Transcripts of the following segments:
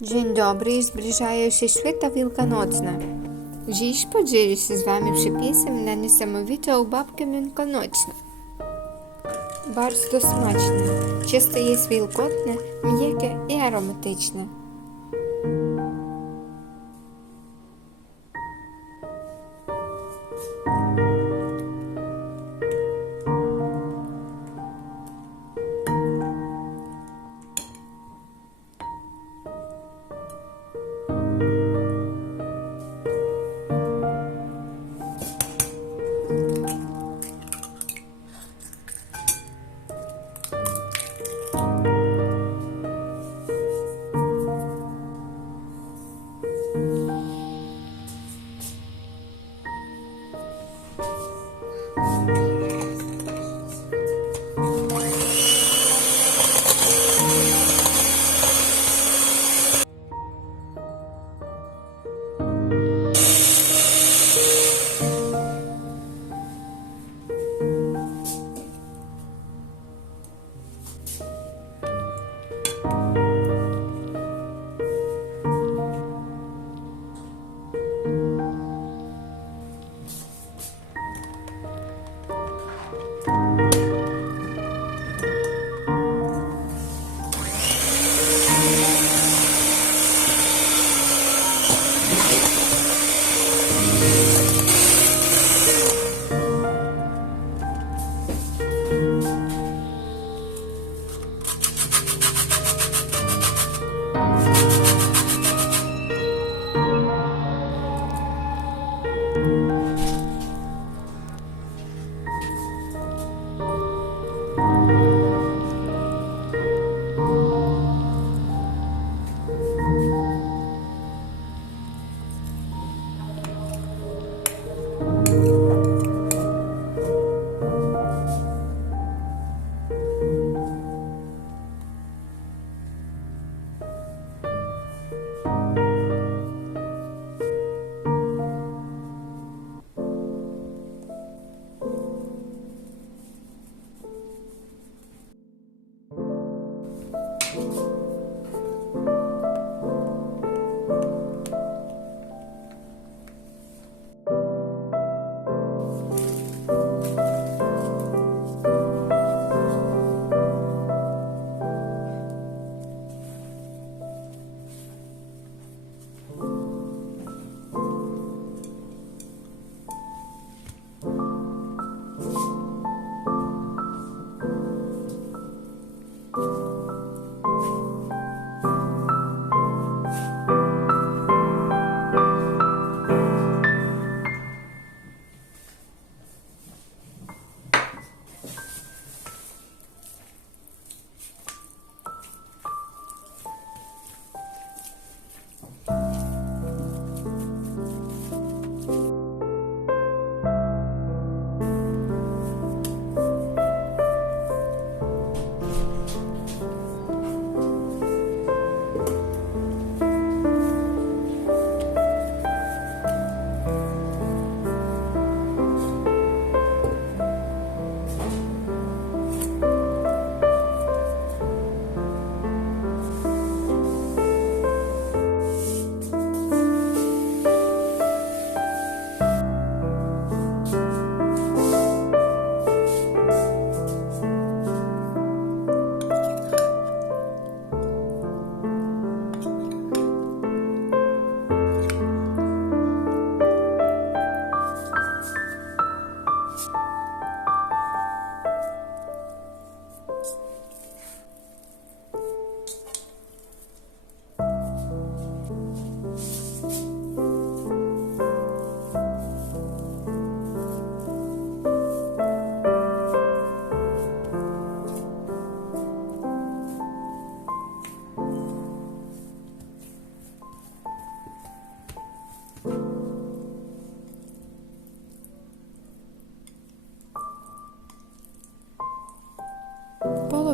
Dzień dobry, zbliżają się święta wielkanocne. Dziś podzielę się z Wami przepisem na niesamowitą babkę wielkanocną. Bardzo smaczne, ciasto jest wilgotne, miękkie i aromatyczne. you.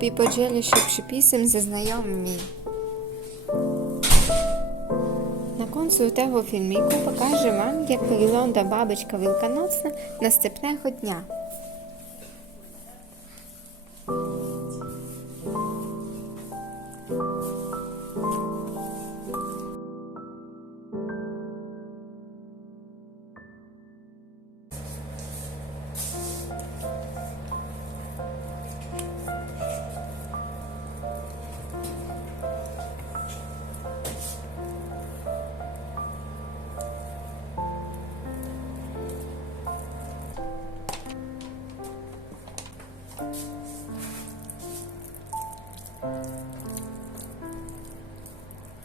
Хлопі поджелі, щоб шипісим зазнайом На концу того фільміку покаже вам, як Вавилонда бабочка вілканоцна наступного дня.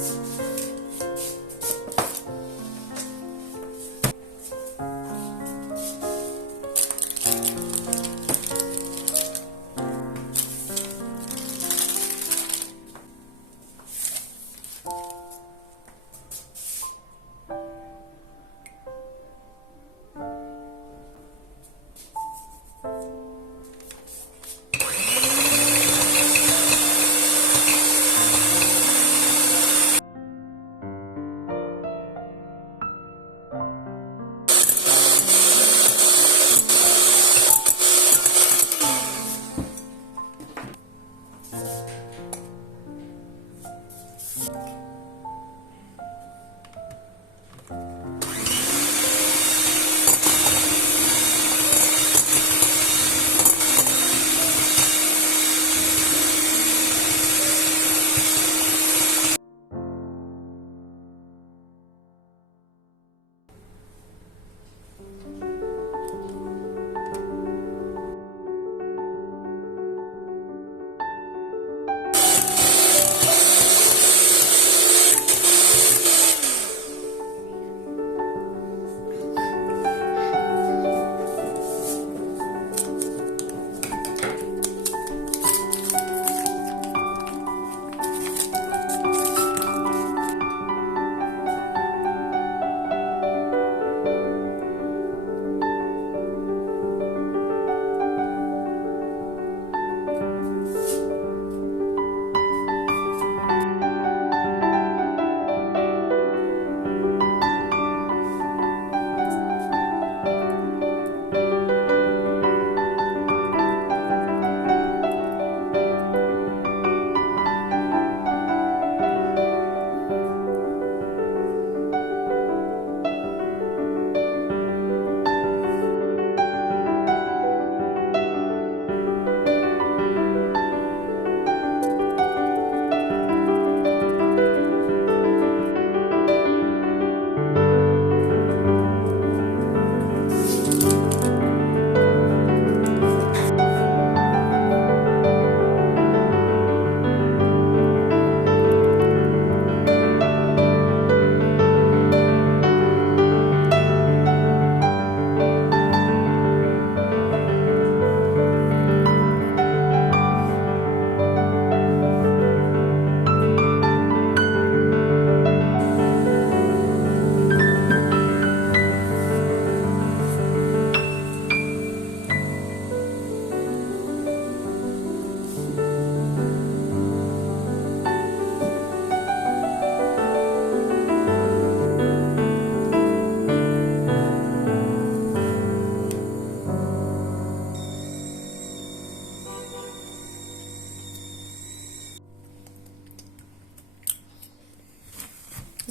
Bye.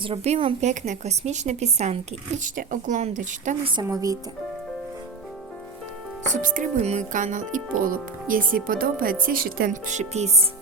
Zrobiłam piękne kosmiczne pisanki. Idźcie oglądać, to niesamowite. Subskrybuj mój kanał i polub, jeśli podoba Ci się ten przypis.